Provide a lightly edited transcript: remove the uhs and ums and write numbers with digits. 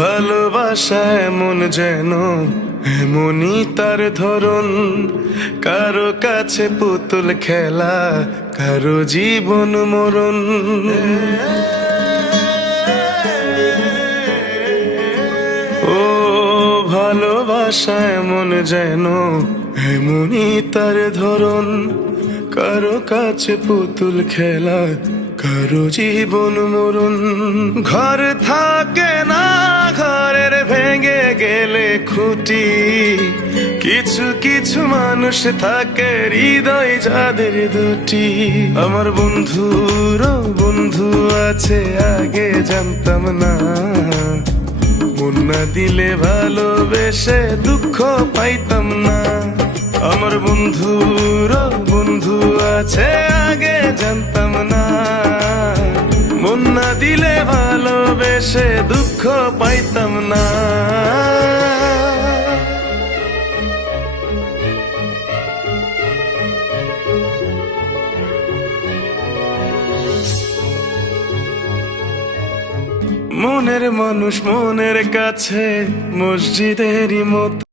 ভালোবাসা এমন যেন এমনই তার ধরন, কারো কাছে পুতুল খেলা, কারো জীবন মরণ। ও ভালোবাসা এমন যেন এমনই তার ধরন, কারো কাছে পুতুল খেলা, কারো জীবন মরণ। ঘর থাকে না, ঘরের ভেঙে গেলে খুঁটি, কিছু কিছু মানুষ থাকে হৃদয় যাদের দুটি। আমার বন্ধুরও বন্ধু আছে, আগে জানতাম না, মন না দিলে ভালোবেসে দুঃখ পাইতাম না। আমার বন্ধুরও বন্ধু আছে, আগে জানতাম না, মন না দিলে ভালোবেসে দুঃখ পাইতাম না। মনের মানুষ মনের কাছে মসজিদেরই মতো।